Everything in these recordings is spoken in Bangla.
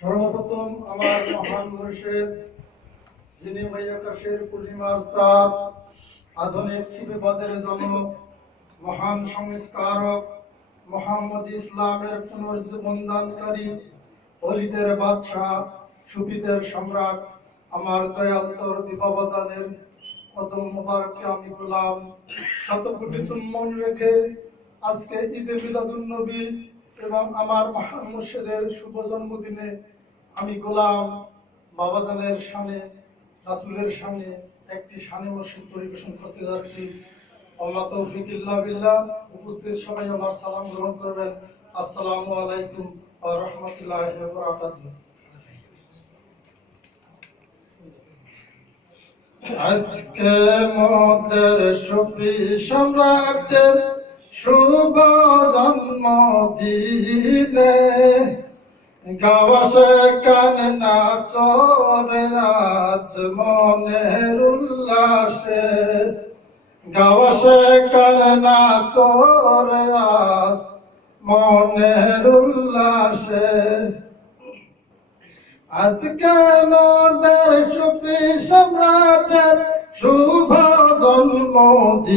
সর্বপ্রথম আমার মহান মুর্শিদ, যিনি বৈয়াকাশের পূর্ণিমার চাঁদ, আধুনিক সুবিবাদের জনক, মহান সংস্কারক, মোহাম্মদ ইসলামের পুনর্জীবন দানকারী অলিদের বাদশাহ, সুফিদের সম্রাট, আমার দয়াল তর দীপাবতানের কদম মুবারককে আমি গোলাম। শত কোটি চুম্বন রেখে আজকে ঈদে মিলাদুন নবী এবং আমার মহান মুর্শিদের শুভ জন্মদিনে আমি গোলাম বাবাজানের সামনে, রাসুলের সামনে একটি শানে মসজিদ পরিবেশন করতে যাচ্ছি। ওমা তৌফিক বিল্লাহ। উপস্থিত সবাই আমার সালাম গ্রহণ করবেন। আসসালামু আলাইকুম ওয়া রাহমাতুল্লাহি ওয়া বারাকাতুহু। আজকে মোদের সুফি সম্রাটের জন্মদিনে গাওয়াসে কান নাচরে আজ মনের উল্লাসে। গাওয়াসে কান নাচরে আজ মনের উল্লাসে। আজকে আমাদের সুফি সম্রাটের শুভ জন্মদিনে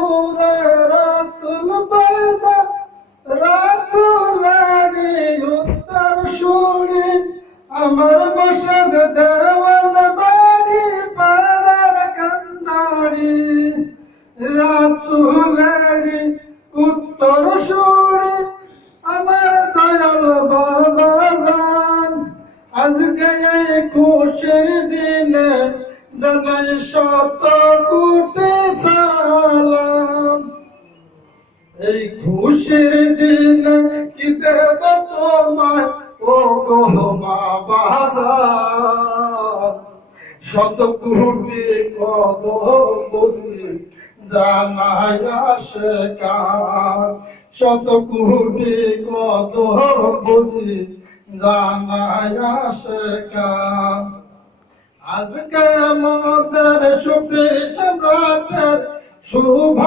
রাসূলারি উত্তর শুনি আমার দয়াল বাবা জান। আজকে এই খুশির দিনে জানাই শত কোটি সালাম। এই খুশির দিন কি দেব তোমায়? ও গো মা বাজার শত কত বুঝি জানাই শত কত বুঝি জানাই আসে আজকে আমাদের সুপি সম্রাটের শুভ